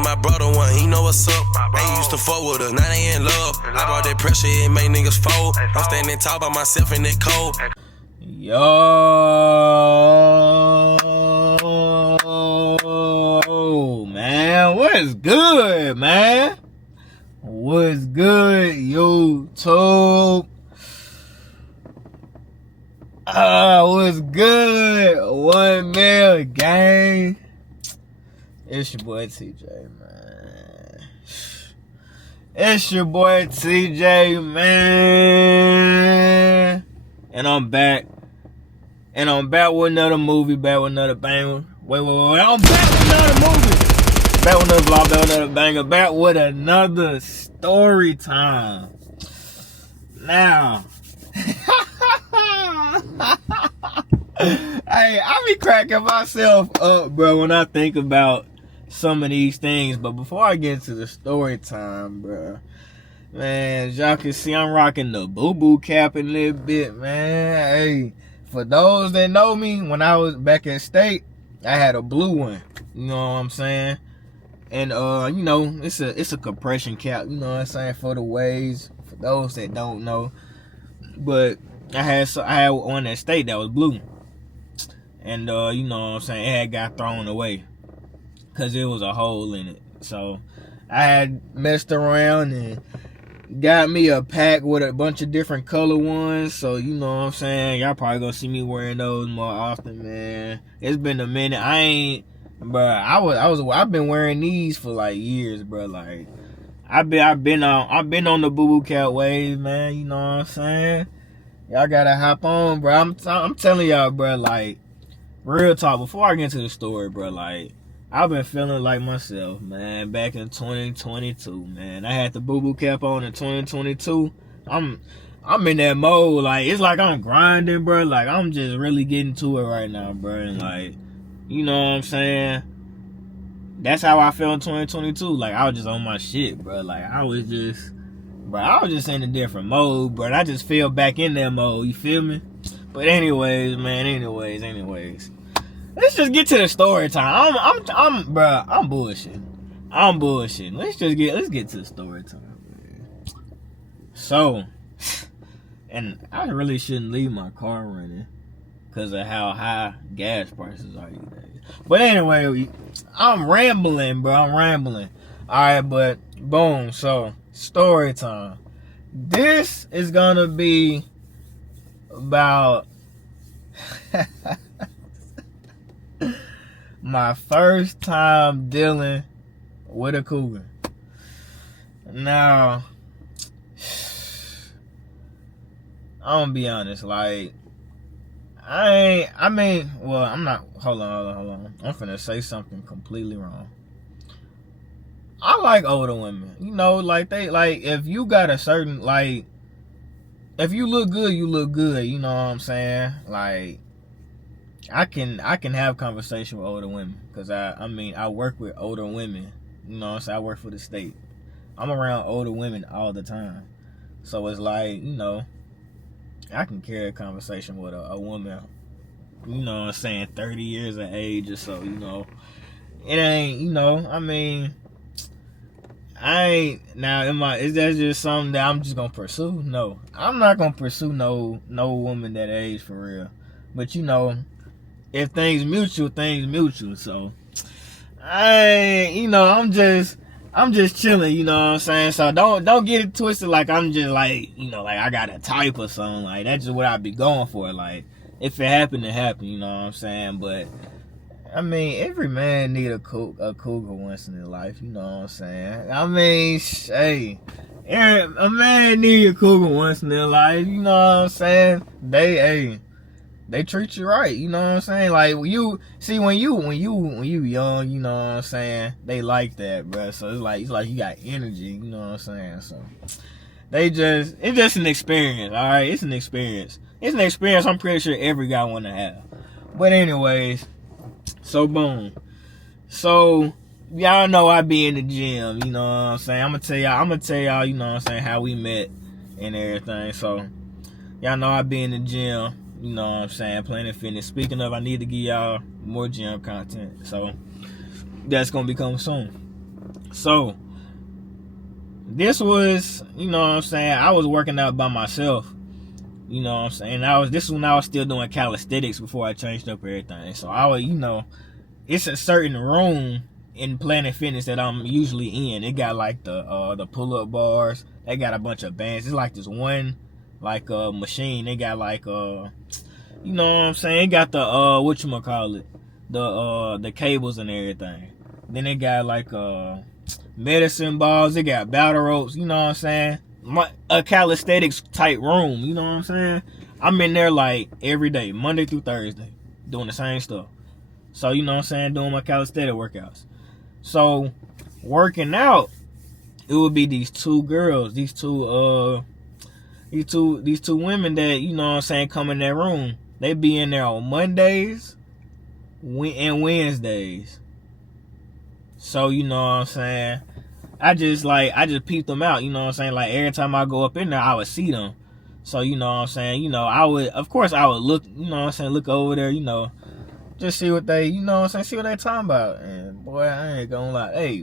gave my brother one, he know what's up. They used to fuck with us, now they in love. I brought that pressure, it made niggas fold. I'm standing tall by myself in that cold. Yo, man, what's good, man? What's good, YouTube? What's good, 1 mil gang? It's your boy TJ, man. It's your boy TJ, man. And I'm back. And I'm back with another movie, back with another banger. Wait. I'm back with another movie. Back with another vlog, back with another banger. Back with another story time. Now. Hey, I be cracking myself up, bro, when I think about some of these things. But before I get into the story time, bro, man, as y'all can see, I'm rocking the boo-boo cap a little bit, man. Hey, for those that know me, when I was back in state, I had a blue one. You know what I'm saying? And you know, it's a compression cap. You know what I'm saying, for the waves. For those that don't know, but I had one at state that was blue. And, you know what I'm saying, it had got thrown away because there was a hole in it. So I had messed around and got me a pack with a bunch of different color ones. So, you know what I'm saying, y'all probably gonna see me wearing those more often, man. It's been a minute. I've been wearing these for like years, bro. Like, I've been on the boo-boo cat wave, man. You know what I'm saying? Y'all gotta hop on, bro. I'm telling y'all, bro, like, real talk, before I get into the story, bro, like, I've been feeling like myself, man, back in 2022, man. I had the boo-boo cap on in 2022. I'm in that mode, like, it's like I'm grinding, bro. Like, I'm just really getting to it right now, bro. And, like, you know what I'm saying? That's how I felt in 2022. Like, I was just on my shit, bro. Like, I was just in a different mode, bro. I just fell back in that mode, you feel me? But anyways, man, anyways. Let's just get to the story time. I'm bullshitting. Let's get to the story time, man. So, and I really shouldn't leave my car running because of how high gas prices are these days. But anyway, I'm rambling, bro. Alright, but boom, so story time. This is gonna be about my first time dealing with a cougar. Now, I'm gonna be honest, like, I'm not, hold on. I'm finna say something completely wrong. I like older women. You know, like, if you got a certain, like, if you look good, you look good. You know what I'm saying? Like, I can have conversation with older women because I work with older women. You know what I'm saying? I work for the state. I'm around older women all the time. So it's like, you know, I can carry a conversation with a woman, you know what I'm saying, 30 years of age or so, you know. It ain't, you know, I mean, is that just something that I'm just gonna pursue? No, I'm not gonna pursue no woman that age for real. But you know, if things mutual. So I'm just chilling. You know what I'm saying? So don't get it twisted. Like I'm just like, you know, like I got a type or something. Like that's just what I be going for. Like if it happened, it happened. You know what I'm saying? But I mean, every man need a cougar once in their life. You know what I'm saying? I mean, hey, a man need a cougar once in their life. You know what I'm saying? They treat you right. You know what I'm saying? Like when you young, you know what I'm saying? They like that, bro. So it's like you got energy. You know what I'm saying? So it's just an experience. All right, it's an experience. I'm pretty sure every guy want to have. But anyways. So boom. So y'all know I be in the gym, you know what I'm saying? I'm gonna tell y'all, you know what I'm saying, how we met and everything. So y'all know I be in the gym, you know what I'm saying, Planet Fitness. Speaking of, I need to give y'all more gym content. So that's gonna be coming soon. So this was, you know what I'm saying, I was working out by myself. You know what I'm saying? This is when I was still doing calisthenics before I changed up everything. So I was, it's a certain room in Planet Fitness that I'm usually in. It got like the pull-up bars. They got a bunch of bands. It's like this one machine. They got like you know what I'm saying? It got the whatchamacallit, the cables and everything. Then they got like medicine balls. They got battle ropes. You know what I'm saying? A calisthenics type room. You know what I'm saying? I'm in there like every day, Monday through Thursday, doing the same stuff. So you know what I'm saying, doing my calisthenic workouts. So working out, it would be these two girls, these two women that, you know what I'm saying, come in that room. They be in there on Mondays and Wednesdays. So you know what I'm saying, I just peeped them out. You know what I'm saying, like every time I go up in there, I would see them. So you know what I'm saying, I would look, you know what I'm saying, look over there, just see what they, you know what I'm saying, see what they talking about. And boy, I ain't gonna lie, they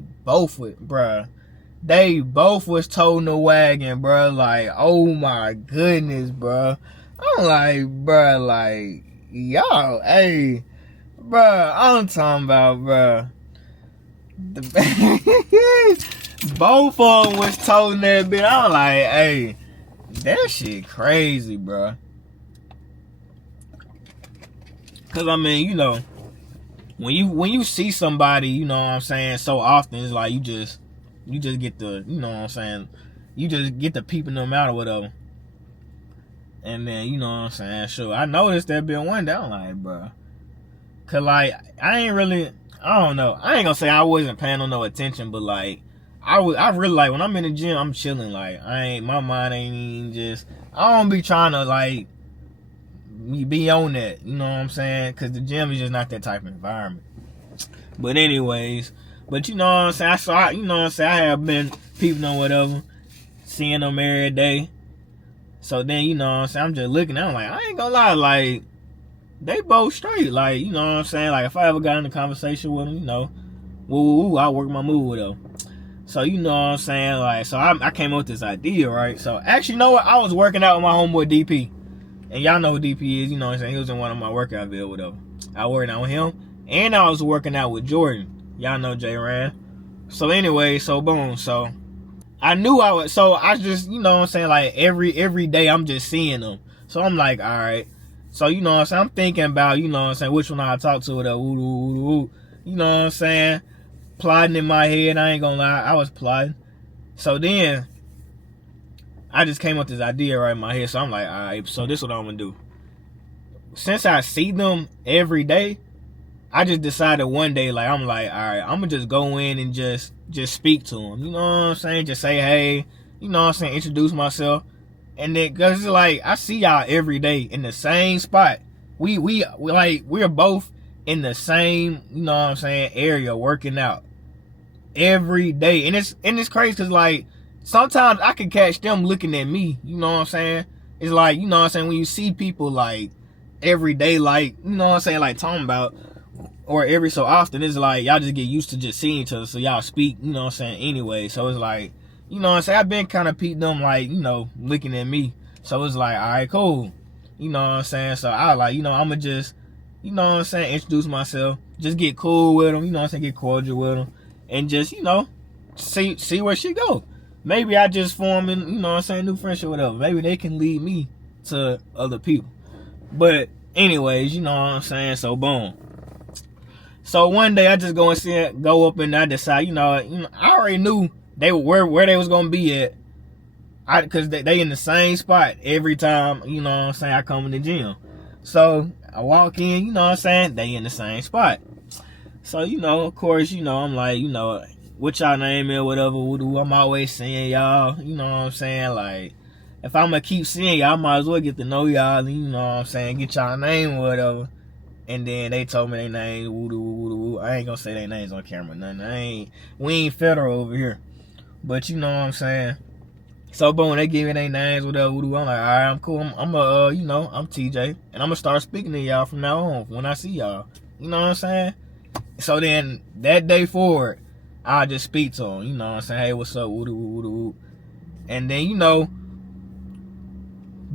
both was toting the wagon, bruh. Like, oh my goodness, bruh. I'm like, bruh, like, y'all, hey, bruh, I'm talking about, bruh. Both of them was toting that bit. I'm like, hey, that shit crazy, bruh. Cause I mean, when you see somebody, you know what I'm saying, so often, it's like you just get the, you know what I'm saying, you just get the peeping them out or whatever. And then, you know what I'm saying, sure, I noticed that been one day. I'm like, bro, cause like I ain't gonna say I wasn't paying no attention, but like I really, like, when I'm in the gym, I'm chilling. Like, my mind ain't even just, I don't be trying to like be on that, you know what I'm saying, cause the gym is just not that type of environment. But anyways, but you know what I'm saying, I have been peeping on whatever, seeing them every day. So then, you know what I'm saying, I'm just looking, I'm like, I ain't gonna lie, like, they both straight. Like, you know what I'm saying, like, if I ever got in a conversation with them, I'll work my move with them. So, you know what I'm saying, like, so I came up with this idea, right? So, actually, you know what, I was working out with my homeboy DP. And y'all know who DP is, you know what I'm saying, he was in one of my workout videos, whatever. I worked out with him, and I was working out with Jordan. Y'all know J Ran. So anyway, so boom, so I knew I would, so I just, you know what I'm saying, like every day I'm just seeing them. So I'm like, all right. So you know what I'm saying, I'm thinking about, you know what I'm saying, which one I talk to with a you know what I'm saying, plotting in my head. I ain't gonna lie, I was plotting. So then I just came up with this idea right in my head. So I'm like, all right, so this is what I'm gonna do. Since I see them every day, I just decided one day, like, I'm like, all right, I'm gonna just go in and just speak to them. You know what I'm saying? Just say, hey, you know what I'm saying? Introduce myself. And then, cause it's like, I see y'all every day in the same spot. We're both in the same, you know what I'm saying, area working out every day. And it's crazy cause like, sometimes I can catch them looking at me, you know what I'm saying? It's like, you know what I'm saying, when you see people like every day, like, you know what I'm saying, like talking about, or every so often, it's like y'all just get used to just seeing each other, so y'all speak, you know what I'm saying, anyway. So it's like, you know what I'm saying, I've been kind of peeping them, like, looking at me. So it's like, all right, cool. You know what I'm saying? So I like, I'm gonna just, you know what I'm saying, introduce myself, just get cool with them, you know what I'm saying, get cordial with them, and just, see where she go. Maybe I just form, you know what I'm saying, new friendship or whatever. Maybe they can lead me to other people. But anyways, you know what I'm saying, so boom. So one day I just go up and I decide, I already knew they were where they was gonna be at. Cause they in the same spot every time, you know what I'm saying, I come in the gym. So I walk in, you know what I'm saying, they in the same spot. So, of course, I'm like, what y'all name is, whatever, I'm always seeing y'all, you know what I'm saying, like, if I'm gonna keep seeing y'all, I might as well get to know y'all, and, you know what I'm saying, get y'all name or whatever. And then they told me their names, I ain't gonna say their names on camera, nothing. We ain't federal over here. But you know what I'm saying. So boom, they give me their names, whatever, I'm like, all right, I'm cool. I'm TJ, and I'm gonna start speaking to y'all from now on when I see y'all. You know what I'm saying? So then that day forward, I'll just speak to him. You know what I'm saying? Hey, what's up? Woo woo woo woo. And then, you know,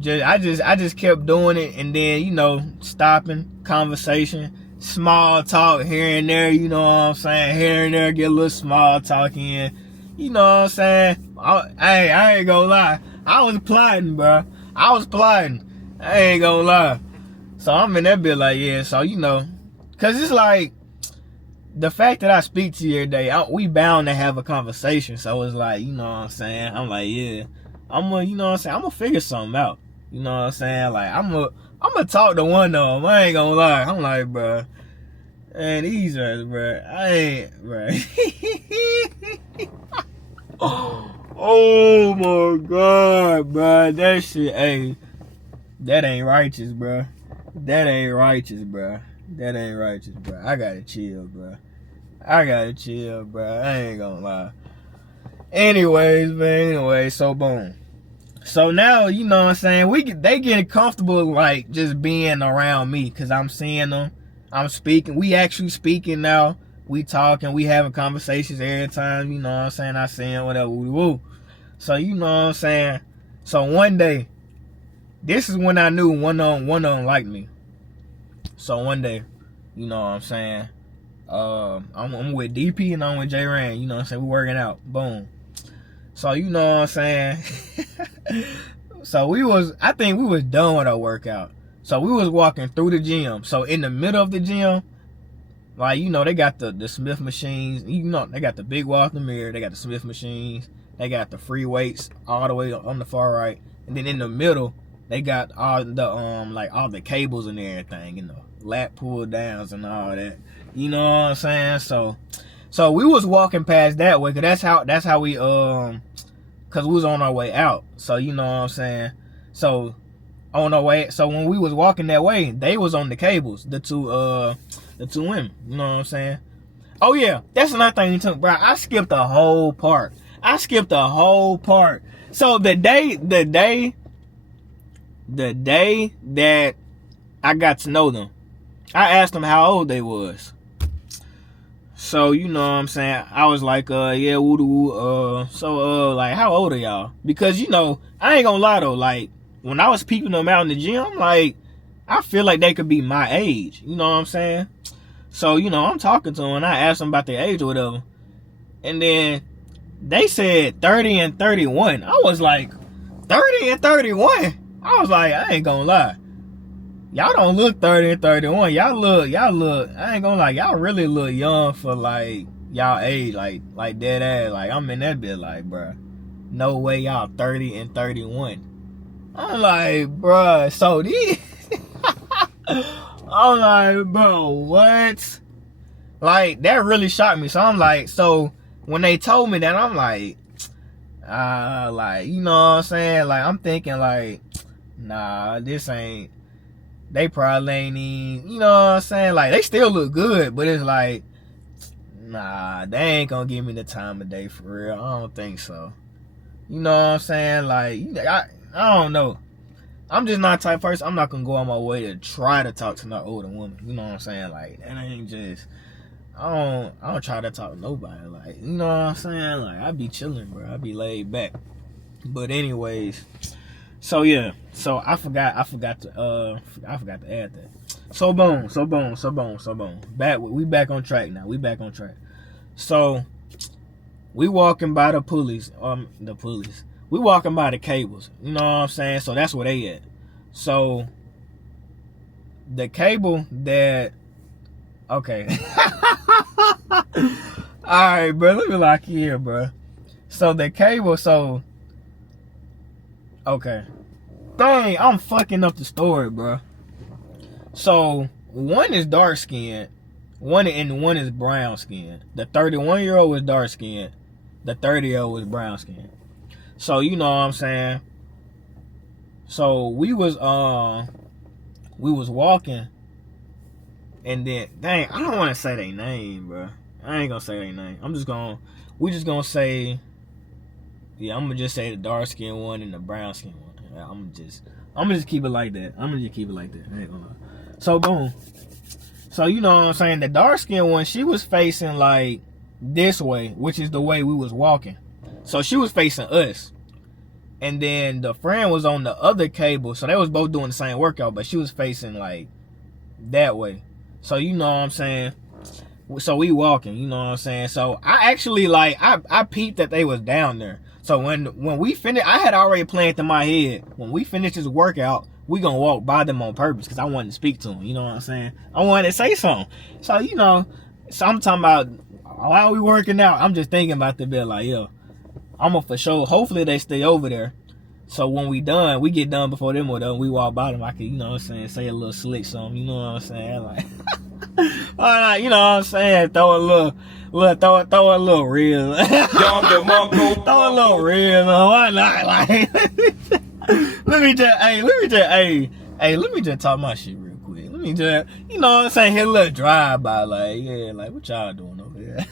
I just kept doing it, and then, you know, stopping, conversation, small talk here and there, you know what I'm saying? Here and there, get a little small talk in. You know what I'm saying? I ain't gonna lie. I was plotting, bro. I was plotting. I ain't gonna lie. So I'm in that bit like, yeah, so, you know, cause it's like, the fact that I speak to you every day, we bound to have a conversation. So it's like, you know what I'm saying? I'm like, yeah, I'm gonna, you know what I'm saying? I'm gonna figure something out. You know what I'm saying? Like, I'm gonna talk to one of them. I ain't gonna lie. I'm like, bro, man, these are, bro, I ain't, bro. Oh my God, bro, that shit, hey, that ain't righteous, bro. That ain't righteous, bro. That ain't righteous, bro. I gotta chill, bro. I ain't gonna lie. Anyways, man. So boom. So now, you know what I'm saying? They getting comfortable, like, just being around me, cause I'm seeing them. I'm speaking. We actually speaking now. We talking. We having conversations every time. You know what I'm saying? I saying whatever. Woo. So you know what I'm saying? So one day, this is when I knew one of them liked me. So one day, you know what I'm saying? I'm with DP and I'm with J Ran. You know what I'm saying? We working out. Boom. So you know what I'm saying? So I think we was done with our workout. So we was walking through the gym. So in the middle of the gym, like, you know, they got the Smith machines. You know, they got the big wall in the mirror. They got the Smith machines. They got the free weights all the way on the far right. And then in the middle, they got all the like all the cables and everything, you know, lat pull downs and all that. You know what I'm saying? So we was walking past that way, cause that's how we cause we was on our way out. So you know what I'm saying? So on our way, so when we was walking that way, they was on the cables, the two women. You know what I'm saying? Oh yeah, that's another thing you took, bro. I skipped the whole part. So the day that I got to know them, I asked them how old they was. So, you know what I'm saying? I was like, yeah, woo-doo, like, how old are y'all? Because, you know, I ain't gonna lie though, like, when I was peeping them out in the gym, like, I feel like they could be my age. You know what I'm saying? So, you know, I'm talking to them and I asked them about their age or whatever. And then they said 30 and 31. I was like, 30 and 31? I was like, I ain't gonna lie. Y'all don't look 30 and 31. Y'all look, I ain't gonna lie, y'all really look young for like y'all age, like dead ass. Like, I'm in that bit like, bruh, no way y'all 30 and 31. I'm like, bruh, so these I'm like, bro, what? Like, that really shocked me. So I'm like, so when they told me that, I'm like, you know what I'm saying? Like, I'm thinking like, nah, this ain't, they probably ain't even, you know what I'm saying? Like, they still look good, but it's like, nah, they ain't gonna give me the time of day for real. I don't think so. You know what I'm saying? Like, I don't know. I'm just not the type of person. I'm not gonna go on my way to try to talk to no older woman. You know what I'm saying? Like, that ain't just, I don't try to talk to nobody. Like, you know what I'm saying? Like, I be chilling, bro. I be laid back. But anyways, so yeah. So I forgot to add that. So boom. We back on track now. So we walking by the pulleys. We walking by the cables. You know what I'm saying? So that's where they at. So the cable that, okay. Alright, bro. Let me lock you here, bro. So the cable, okay. Dang, I'm fucking up the story, bro. So one is dark skinned, one is brown skinned. The 31-year-old was dark skinned. The 30-year-old was brown skinned. So you know what I'm saying? So we was walking, and then, dang, I don't want to say their name, bro. I ain't gonna say their name. We just gonna say, yeah, I'm gonna just say the dark skinned one and the brown skinned one. Yeah, I'm gonna just keep it like that. I ain't gonna lie. So boom. So you know what I'm saying? The dark skinned one, she was facing like this way, which is the way we was walking. So she was facing us. And then the friend was on the other cable. So they was both doing the same workout, but she was facing like that way. So you know what I'm saying? So we walking, you know what I'm saying? So I actually like, I peeped that they was down there. So when we finished, I had already planned in my head, when we finish this workout, we gonna walk by them on purpose because I wanted to speak to them, you know what I'm saying? I wanted to say something. So, you know, so I'm talking about, while we working out, I'm just thinking about the bit like, yo, I'm gonna for sure, hopefully they stay over there. So when we done, we get done before them or done, we walk by them, I can, you know what I'm saying, say a little slick something, you know what I'm saying? Like, you know what I'm saying? Throw a little real. Throw a little real. Why not? Like, let me just talk my shit real quick. Let me just, you know what I'm saying? Hit a little drive by, like, yeah, like, what y'all doing over here?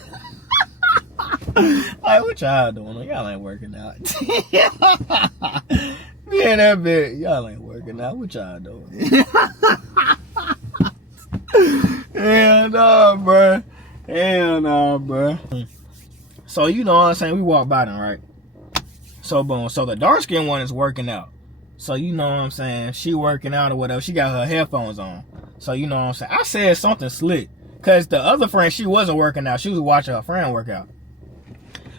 Like, what y'all doing? Y'all ain't working out. Yeah, that bit, y'all ain't working out. What y'all doing? Hell no, bro. Hell no, bro. So, you know what I'm saying? We walk by them, right? So, boom. So, the dark-skinned one is working out. So, you know what I'm saying? She working out or whatever. She got her headphones on. So, you know what I'm saying? I said something slick. Because the other friend, she wasn't working out. She was watching her friend work out.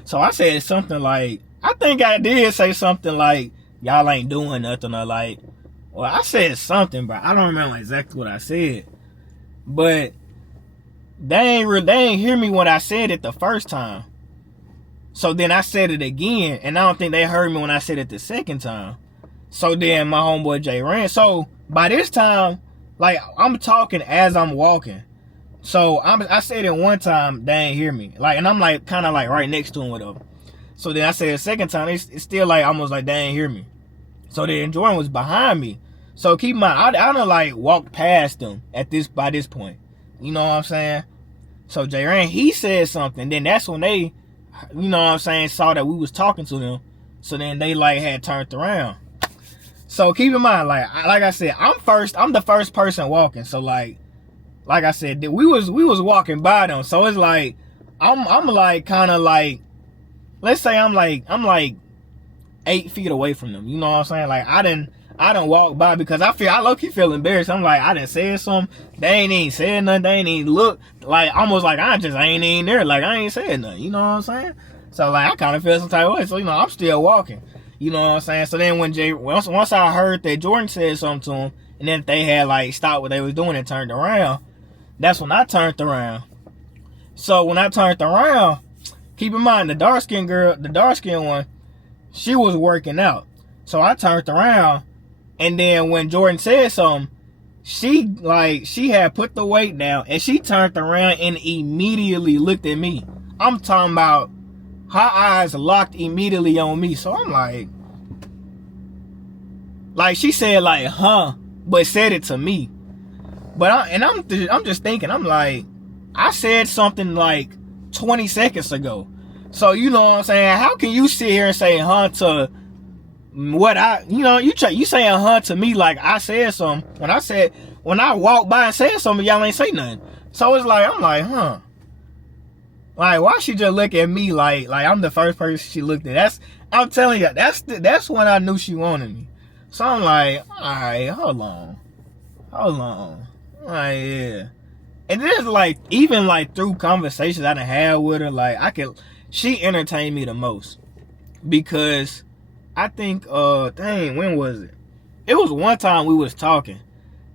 So, I said something like, I think I did say something like, y'all ain't doing nothing, or like, well, I said something, but I don't remember exactly what I said. But they ain't hear me when I said it the first time. So then I said it again, and I don't think they heard me when I said it the second time. So then my homeboy Jay ran. So by this time, like, I'm talking as I'm walking. So I said it one time, they ain't hear me. Like, and I'm like kind of like right next to him, whatever. So then I said it a second time, it's still like almost like they ain't hear me. So then Jordan was behind me. So keep in mind, I done like walked past them by this point. You know what I'm saying? So Jay Ran, he said something. Then that's when they, you know what I'm saying, saw that we was talking to them. So then they like had turned around. So keep in mind, like I said, I'm the first person walking. So like I said, we was walking by them. So it's like I'm like kind of like, let's say I'm like 8 feet away from them. You know what I'm saying? Like I didn't walk by because I low-key feel embarrassed. I'm like, I done said something. They ain't even said nothing. They ain't even look. Like, almost like I just ain't even there. Like, I ain't said nothing. You know what I'm saying? So, like, I kind of feel some type of way. So, you know, I'm still walking. You know what I'm saying? So, then when once I heard that Jordan said something to him, and then they had, like, stopped what they was doing and turned around, that's when I turned around. So, when I turned around, keep in mind, the dark-skinned one, she was working out. So, I turned around. And then when Jordan said something, she had put the weight down and she turned around and immediately looked at me. I'm talking about her eyes locked immediately on me. So I'm like she said like, huh, but said it to me. But I'm just thinking, I'm like, I said something like 20 seconds ago. So you know what I'm saying? How can you sit here and say huh to what you saying huh to me like I said something when I walked by and said something, y'all ain't say nothing. So it's like, I'm like, huh, like why she just look at me like I'm the first person she looked at? I'm telling you, that's when I knew she wanted me. So I'm like, all right, hold on, like, yeah. And then like even like through conversations I done had with her, like she entertained me the most because I think, when was it? It was one time we was talking,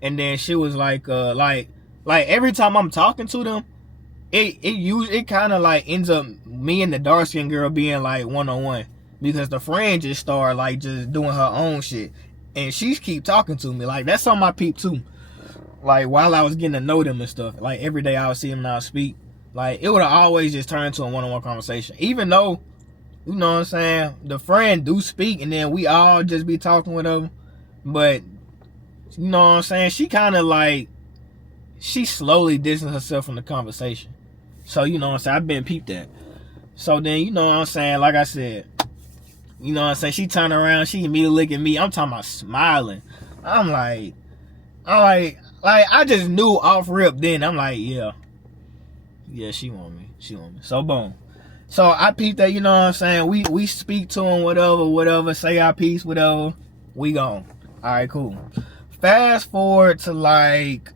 and then she was like every time I'm talking to them, it kind of like ends up me and the dark skinned girl being like one-on-one because the friend just started like just doing her own shit, and she keep talking to me. Like that's something I peeped too. Like while I was getting to know them and stuff, like every day I would see them and I would speak. Like it would have always just turned into a one-on-one conversation, even though, you know what I'm saying, the friend do speak and then we all just be talking with them. But, you know what I'm saying, she kind of like, she slowly distanced herself from the conversation. So, you know what I'm saying, I've been peeped at. So then, you know what I'm saying, like I said, you know what I'm saying, she turned around, she immediately look at me, I'm talking about smiling. I'm like, I just knew off rip then, I'm like, yeah, Yeah, she want me. So boom. So I peeped that, you know what I'm saying? We speak to him, whatever, say our piece, whatever. We gone. Alright, cool. Fast forward to like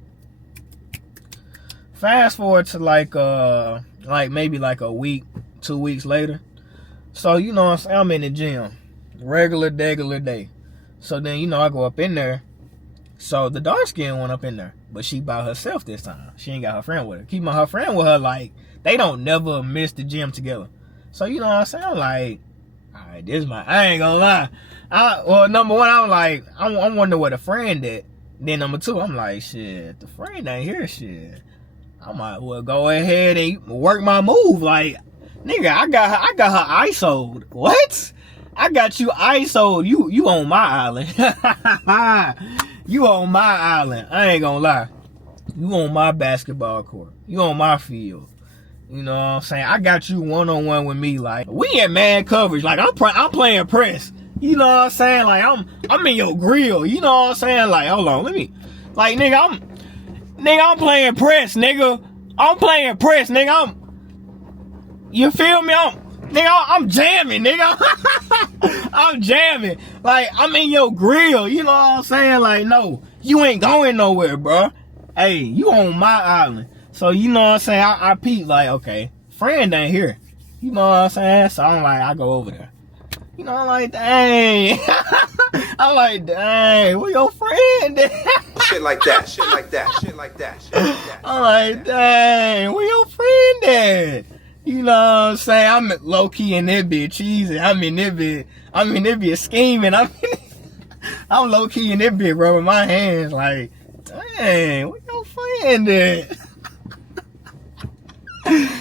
maybe like a week, 2 weeks later. So, you know what I'm saying? I'm in the gym. Regular day. So then, you know, I go up in there. So the dark skin one up in there. But she by herself this time. She ain't got her friend with her. Keeping her friend with her, like, they don't never miss the gym together. So, you know what I'm saying? I'm like, alright, I ain't gonna lie. Well, number one, I'm like, I'm wondering where the friend at. Then number two, I'm like, shit, the friend ain't here, shit. I might well go ahead and work my move. Like, nigga, I got her ISO'd. What? I got you ISO'd. You on my island. You on my island. I ain't gonna lie. You on my basketball court. You on my field. You know what I'm saying? I got you one-on-one with me. Like, we in man coverage. Like, I'm playing press. You know what I'm saying? Like, I'm in your grill. You know what I'm saying? Like, hold on, let me. Like, nigga, I'm playing press, nigga. I'm playing press, nigga. You feel me? I'm jamming, nigga. I'm jamming. Like, I'm in your grill. You know what I'm saying? Like, no, you ain't going nowhere, bro. Hey, you on my island. So, you know what I'm saying? I peep, like, okay, friend ain't here. You know what I'm saying? So, I'm like, I go over there. You know, I'm like, dang. I'm like, dang, where your friend at? Shit like that. I'm like, dang, where your friend at? You know what I'm saying? I'm low-key in that bitch cheesy. I'm in that bitch scheming. I'm low-key in that bitch rubbing my hands like, dang, where your friend at?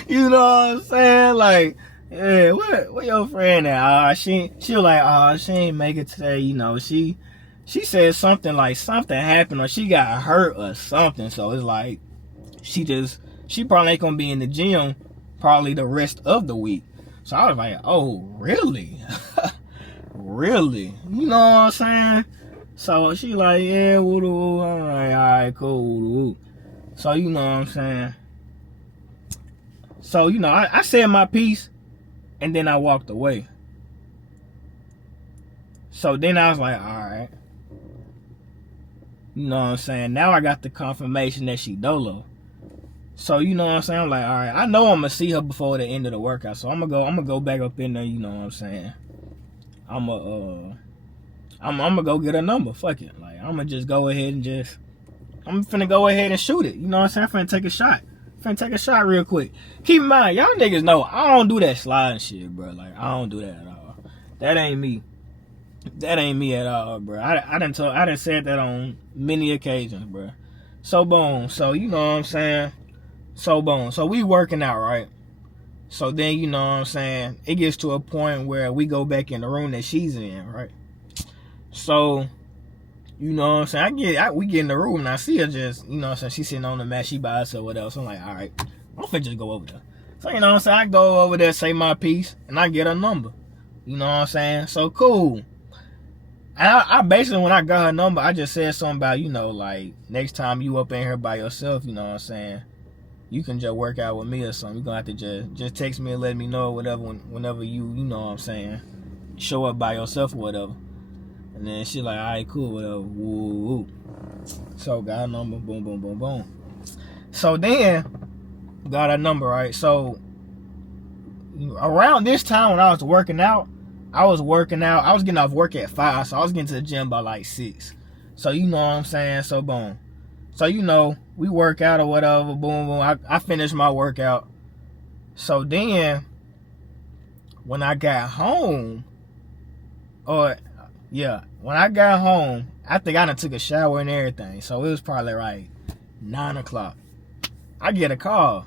You know what I'm saying? Like, yeah, where your friend at? She was like, she ain't make it today. You know, she said something like something happened or she got hurt or something. So it's like, she probably ain't gonna be in the gym probably the rest of the week. So I was like, oh, really? Really? You know what I'm saying? So she like, yeah, woo-doo. I'm like, all right, cool, woo-doo. So you know what I'm saying? So, you know, I said my piece and then I walked away. So then I was like, all right. You know what I'm saying? Now I got the confirmation that she dolo. So, you know what I'm saying? I'm like, all right, I know I'm going to see her before the end of the workout. So I'm going to go back up in there, you know what I'm saying? I'm going to go get her number. Fuck it. Like, I'm going to just go ahead and I'm finna go ahead and shoot it. You know what I'm saying? I'm finna take a shot. Real quick. Keep in mind, y'all niggas know I don't do that sliding shit, bro. Like, I don't do that at all. That ain't me. That ain't me at all, bro. I done said that on many occasions, bro. So boom. So you know what I'm saying? So boom. So we working out, right? So then you know what I'm saying? It gets to a point where we go back in the room that she's in, right? So you know what I'm saying? We get in the room and I see her just, you know what I'm saying? She's sitting on the mat, she by herself, whatever. So I'm like, all right, I'm finna just go over there. So you know what I'm saying? I go over there, say my piece, and I get her number. You know what I'm saying? So cool. And I basically, when I got her number, I just said something about, you know, like, next time you up in here by yourself, you know what I'm saying? You can just work out with me or something. You're gonna have to just text me and let me know whatever whenever you know what I'm saying, show up by yourself or whatever. And then she like, all right, cool, whatever. Woo. So got her number, boom. So then got her number, right? So around this time when I was working out, I was getting off work at 5, so I was getting to the gym by like 6. So you know what I'm saying? So boom. So you know, we work out or whatever, boom. I finished my workout. So then when I got home, when I got home, I think I done took a shower and everything. So it was probably like 9 o'clock. I get a call.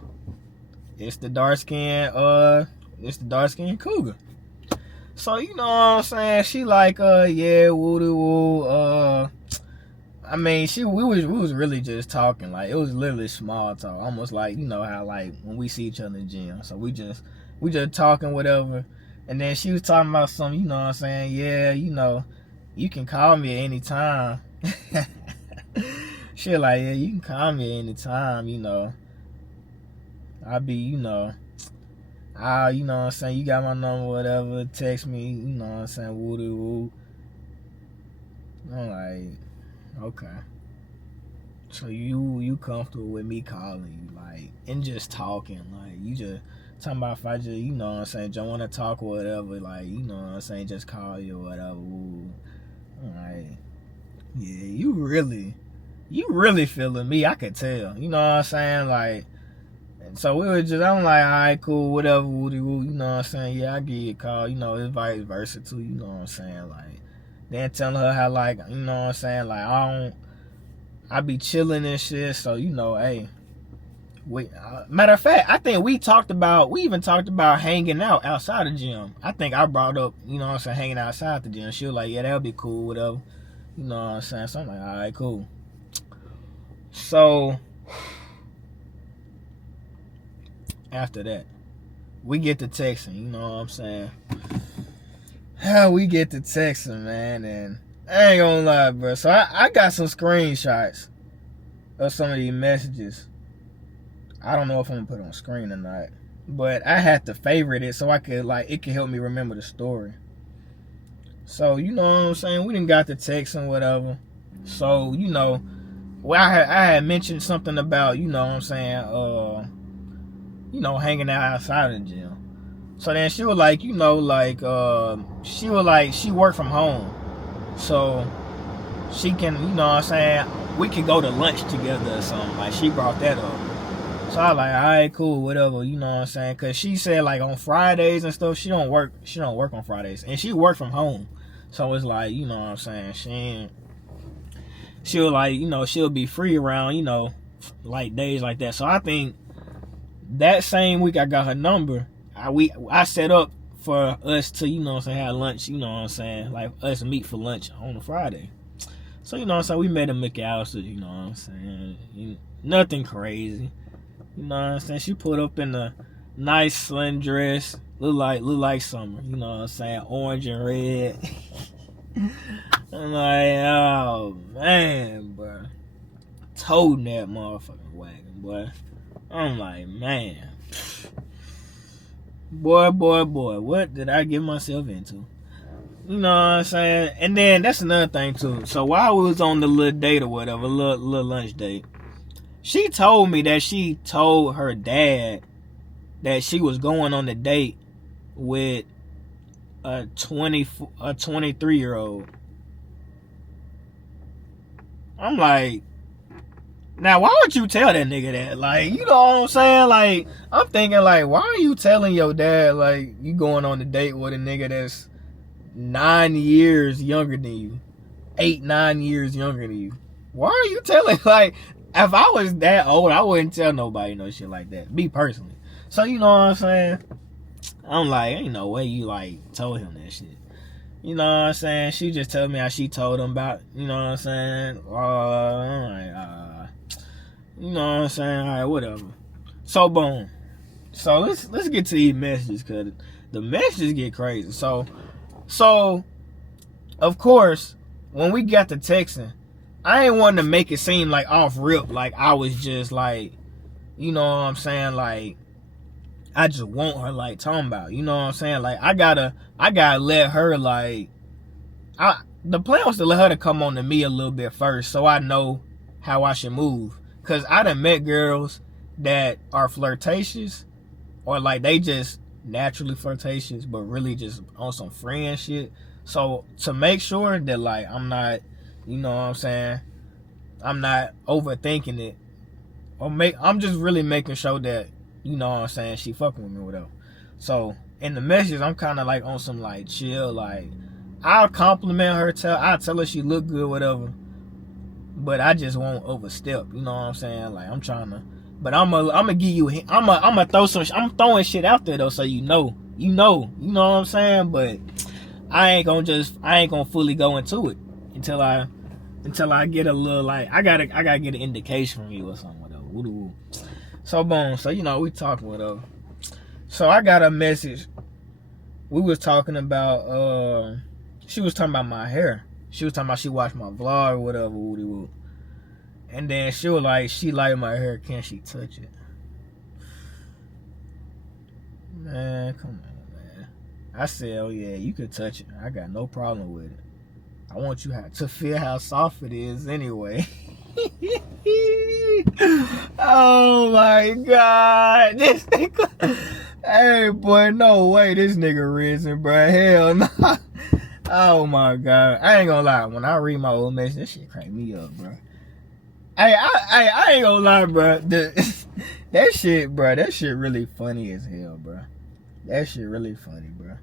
It's the dark skin Cougar. So you know what I'm saying? She like, yeah, woo. I mean, we was really just talking. Like, it was literally small talk, almost like, you know how like when we see each other in the gym. So we just talking, whatever. And then she was talking about something, you know what I'm saying? Yeah, you know, you can call me at any time. She like, yeah, you can call me at any time, you know. I be, you know what I'm saying, you got my number, whatever, text me, you know what I'm saying, woody woo. I'm like, okay. So you comfortable with me calling you, like, and just talking, like, you just talking about if I just, you know what I'm saying, just want to talk or whatever, like, you know what I'm saying, just call you or whatever, woo. I'm like, yeah, you really feeling me, I could tell, you know what I'm saying, like, so we were just, I'm like, all right, cool, whatever, woody woo, you know what I'm saying, yeah, I give you a call, you know, it's vice versa too, you know what I'm saying, like, then telling her how, like, you know what I'm saying, like, I be chilling and shit, so, you know, hey, matter of fact, I think we even talked about hanging out outside the gym. I think I brought up, you know what I'm saying, hanging outside the gym. She was like, yeah, that'll be cool, whatever, you know what I'm saying, so I'm like, all right, cool. So after that, we get to texting, you know what I'm saying. We get to texting, man, and I ain't gonna lie, bro. So I got some screenshots of some of these messages. I don't know if I'm gonna put it on screen or not, but I had to favorite it so I could, like, it could help me remember the story. So, you know what I'm saying, we done got the text and whatever. So, you know, well, I had mentioned something about, you know what I'm saying, you know, hanging out outside of the gym. So then she was like, you know, like, she was like, she worked from home. So she can, you know what I'm saying, we could go to lunch together or something. Like, she brought that up. So I was like, all right, cool, whatever, you know what I'm saying. Cause she said, like, on Fridays and stuff, she don't work on Fridays. And she worked from home. So it's like, you know what I'm saying, she was like, you know, she'll be free around, you know, like days like that. So I think that same week I got her number, I set up for us to, you know what I'm saying, have lunch, you know what I'm saying, like us meet for lunch on a Friday. So, you know what I'm saying, we met at McAllister, you know what I'm saying, nothing crazy, you know what I'm saying. She put up in a nice slim dress, look like summer, you know what I'm saying, orange and red. I'm like, oh man, bro, toting that motherfucking wagon, boy. I'm like, man, boy, what did I get myself into? You know what I'm saying? And then that's another thing too. So while we was on the little date or whatever, little lunch date, she told me that she told her dad that she was going on a date with a 23-year-old. I'm like, now why would you tell that nigga that? Like, you know what I'm saying? Like, I'm thinking, like, why are you telling your dad, like, you going on a date with a nigga that's 9 years younger than you, 8-9 years younger than you? Why are you telling? Like, if I was that old, I wouldn't tell nobody no shit like that, me personally. So, you know what I'm saying, I'm like, ain't no way you, like, told him that shit. You know what I'm saying? She just told me how she told him about, you know what I'm saying? I'm like, you know what I'm saying? All right, whatever. So, boom. So, let's get to these messages, because the messages get crazy. So, of course, when we got to texting, I ain't wanting to make it seem like off rip, like I was just like, you know what I'm saying, like, I just want her, like, talking about, you know what I'm saying, like, I gotta let her, like, the plan was to let her to come on to me a little bit first, so I know how I should move, because I done met girls that are flirtatious, or, like, they just naturally flirtatious, but really just on some friend shit. So, to make sure that, like, I'm not, you know what I'm saying, I'm not overthinking it, I'm just really making sure that, you know what I'm saying, she fucking with me or whatever. So, in the messages, I'm kind of, like, on some, like, chill, like, I'll compliment her, I'll tell her she look good, whatever, but I just won't overstep, you know what I'm saying, like, I'm trying to, but I'm gonna give you, I'm throwing shit out there, though, so you know what I'm saying, but I ain't gonna fully go into it until I get a little, like, I gotta get an indication from you or something, whatever. Woo-doo-woo. So, boom. So, you know, we talking, whatever. So, I got a message. We was talking about, she was talking about my hair. She was talking about she watched my vlog or whatever, Man, come on, man. I said, oh yeah, you could touch it. I got no problem with it. I want you to feel how soft it is anyway. Oh my God. This nigga. Hey, boy, no way this nigga risen, bro. Hell no. Oh my God. I ain't gonna lie. When I read my old message, that shit crank me up, bro. Hey, I ain't gonna lie, bro. That shit really funny as hell, bro. That shit really funny, bro.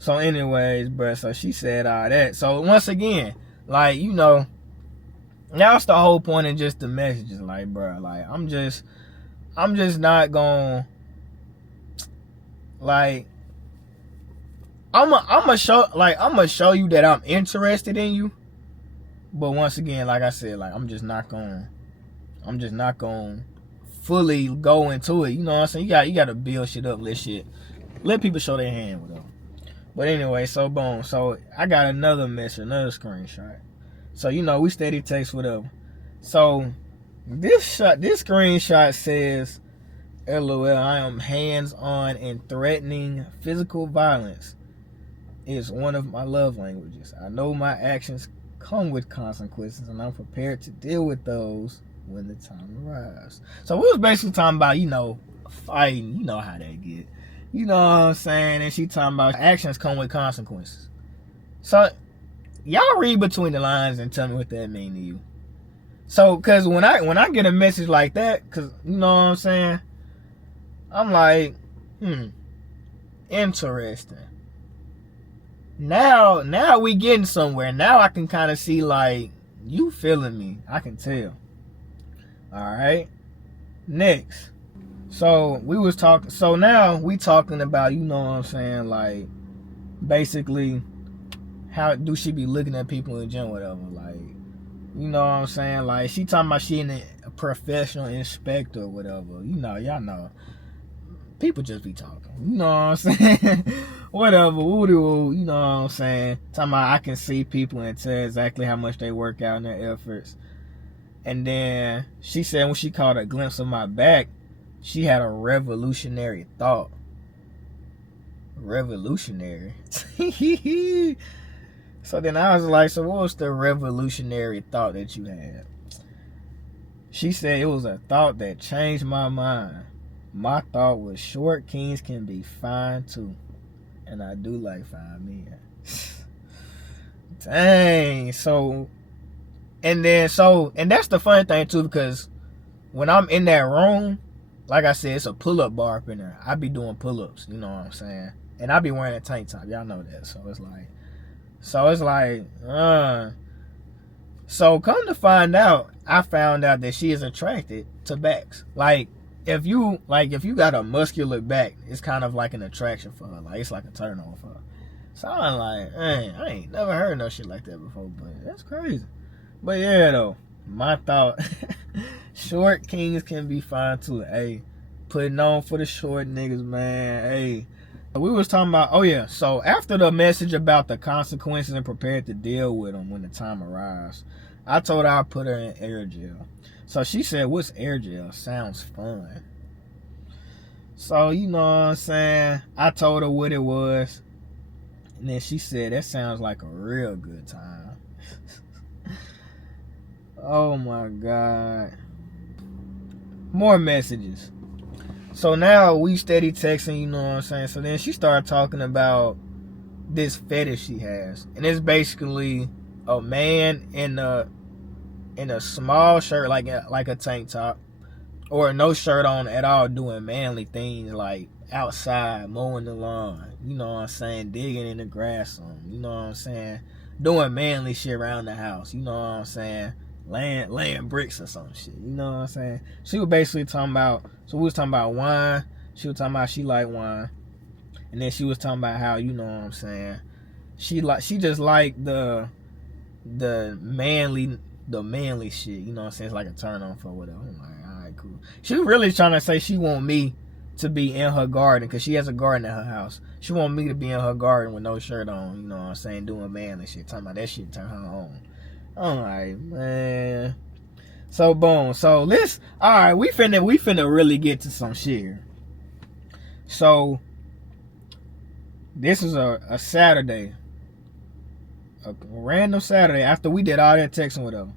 So anyways, bro, so she said all that. So once again, like, you know, that's the whole point of just the messages. Like, bro, like, I'm just not gonna, like, I'm gonna show you that I'm interested in you. But once again, like I said, like, I'm just not gonna fully go into it. You know what I'm saying? You gotta build shit up, let people show their hand, whatever. But anyway, so boom. So I got another message, another screenshot. So, you know, we steady text, whatever. So this screenshot says, LOL, I am hands-on and threatening physical violence is one of my love languages. I know my actions come with consequences, and I'm prepared to deal with those when the time arrives. So we was basically talking about, you know, fighting. You know how that get. You know what I'm saying? And she talking about actions come with consequences. So y'all read between the lines and tell me what that mean to you. So, cause when I get a message like that, cause you know what I'm saying, I'm like, interesting. Now we getting somewhere. Now I can kind of see, like, you feeling me. I can tell. All right. Next. So we was talking. So now we talking about, you know what I'm saying, like, basically, how do she be looking at people in gym, whatever, like, you know what I'm saying, like, she talking about she a professional inspector or whatever. You know, y'all know, people just be talking. You know what I'm saying? Whatever, woo-de-woo, you know what I'm saying? Talking about I can see people and tell exactly how much they work out in their efforts. And then she said when she caught a glimpse of my back, she had a revolutionary thought. Revolutionary? So then I was like, so what was the revolutionary thought that you had? She said it was a thought that changed my mind. My thought was short kings can be fine too. And I do like fine men. Dang. So, and that's the funny thing too, because when I'm in that room, like I said, it's a pull-up bar up in there. I be doing pull-ups, you know what I'm saying? And I be wearing a tank top. Y'all know that. So it's like, so come to find out, I found out that she is attracted to backs. Like, if you got a muscular back, it's kind of like an attraction for her. Like, it's like a turn on for her. So I'm like, man, I ain't never heard no shit like that before, but that's crazy. But yeah, though, my thought, short kings can be fine too. Hey, putting on for the short niggas, man. Hey, we was talking about, oh yeah, so after the message about the consequences and prepared to deal with them when the time arrives, I told her I'd put her in air jail. So she said, what's air jail? Sounds fun. So, you know what I'm saying? I told her what it was. And then she said, that sounds like a real good time. Oh my God. More messages. So now we steady texting, you know what I'm saying? So then she started talking about this fetish she has. And it's basically a man in a small shirt, like a tank top, or no shirt on at all, doing manly things like outside, mowing the lawn, you know what I'm saying, digging in the grass, you know what I'm saying, doing manly shit around the house, you know what I'm saying, laying bricks or some shit, you know what I'm saying. She was basically talking about, so we was talking about wine, she was talking about she liked wine, and then she was talking about how, you know what I'm saying, she just liked the manly shit, you know what I'm saying, it's like a turn on for whatever. I'm like, alright, cool. She was really trying to say she want me to be in her garden, because she has a garden at her house. She want me to be in her garden with no shirt on, you know what I'm saying, doing manly shit, talking about that shit turn her on. I'm like, man. So boom. So we finna really get to some shit here. So This was a Saturday. A random Saturday after we did all that texting with her.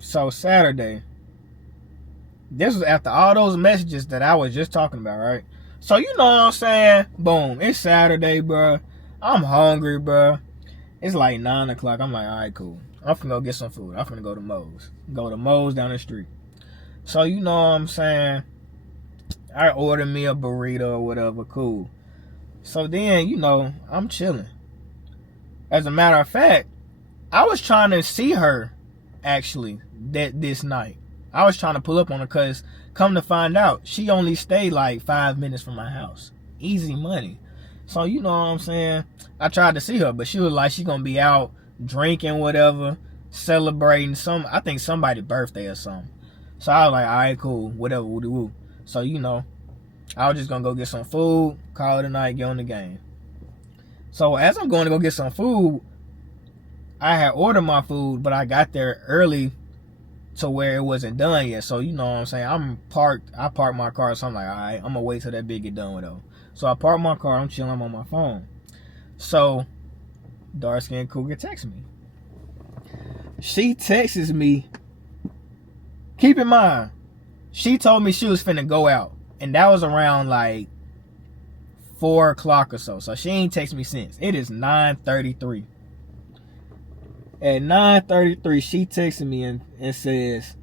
So Saturday. This was after all those messages that I was just talking about, right? So you know what I'm saying? Boom. It's Saturday, bro. I'm hungry, bro. It's like 9 o'clock. I'm like, all right, cool. I'm finna go get some food. I'm finna go to Moe's. Go to Moe's down the street. So you know what I'm saying? I ordered me a burrito or whatever. Cool. So then, you know, I'm chilling. As a matter of fact, I was trying to see her, actually, this night. I was trying to pull up on her because, come to find out, she only stayed like 5 minutes from my house. Easy money. So, you know what I'm saying? I tried to see her, but she was like, she gonna be out drinking, whatever, celebrating I think somebody's birthday or something. So I was like, all right, cool, whatever, woo-de-woo. So, you know, I was just gonna go get some food, call it a night, get on the game. So as I'm going to go get some food, I had ordered my food, but I got there early to where it wasn't done yet. So you know what I'm saying? I parked my car, so I'm like, all right, I'm gonna wait till that bitch get done with her. So I parked my car, I'm chilling, I'm on my phone. So dark skinned Cougar texts me. She texts me. Keep in mind, she told me she was finna go out, and that was around like 4 o'clock or so. So she ain't text me since. It is 9:33. At 9:33, she texted me and says,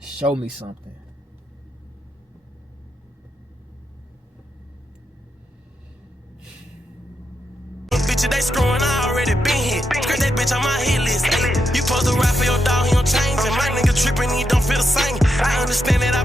show me something. Bitches, they screwing, I already been hit. Scratch that bitch on my hit list. Ay, you supposed to ride for your dog, he don't change. And my nigga tripping, he don't feel the same. I understand that I